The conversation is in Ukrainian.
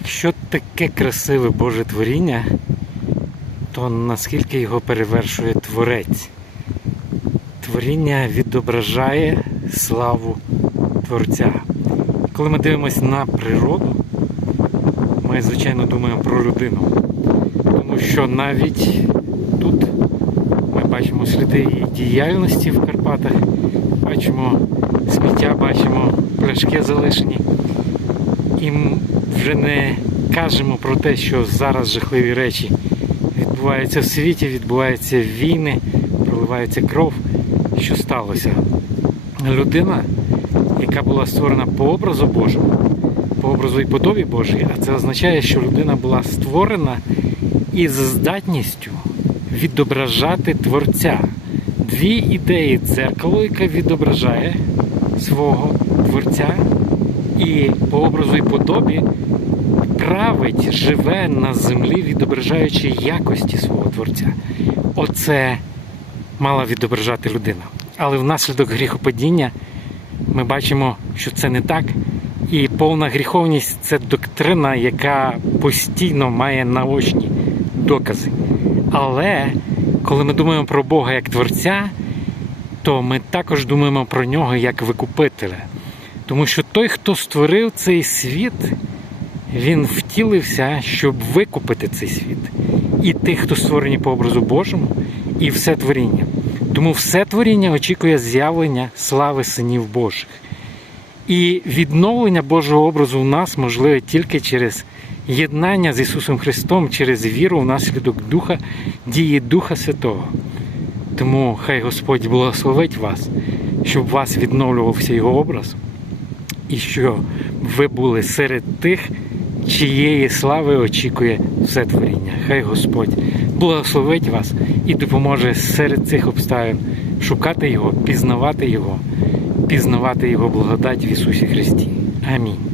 Якщо таке красиве Боже творіння, то наскільки його перевершує Творець? Творіння відображає славу Творця. Коли ми дивимося на природу, ми, звичайно, думаємо про людину. Тому що навіть тут ми бачимо сліди її діяльності в Карпатах, бачимо сміття, бачимо пляшки залишені. І вже не кажемо про те, що зараз жахливі речі відбуваються в світі, відбуваються війни, проливається кров. Що сталося? Людина, яка була створена по образу Божому, по образу і подобі Божій, а це означає, що людина була створена із здатністю відображати Творця. Дві ідеї дзеркало, яке відображає свого Творця, і по образу і подобі править, живе на землі, відображаючи якості свого Творця. Оце мала відображати людина. Але внаслідок гріхопадіння ми бачимо, що це не так. І повна гріховність це доктрина, яка постійно має наочні докази. Але коли ми думаємо про Бога як Творця, то ми також думаємо про нього як викупителя. Тому що той, хто створив цей світ, він втілився, щоб викупити цей світ. І тих, хто створені по образу Божому, і все творіння. Тому все творіння очікує з'явлення слави синів Божих. І відновлення Божого образу в нас можливе тільки через єднання з Ісусом Христом, через віру внаслідок Духа, дії Духа Святого. Тому хай Господь благословить вас, щоб вас відновлювався Його образ, і що ви були серед тих, чиєї слави очікує все творіння. Хай Господь благословить вас і допоможе серед цих обставин шукати Його, пізнавати Його, пізнавати Його благодать в Ісусі Христі. Амінь.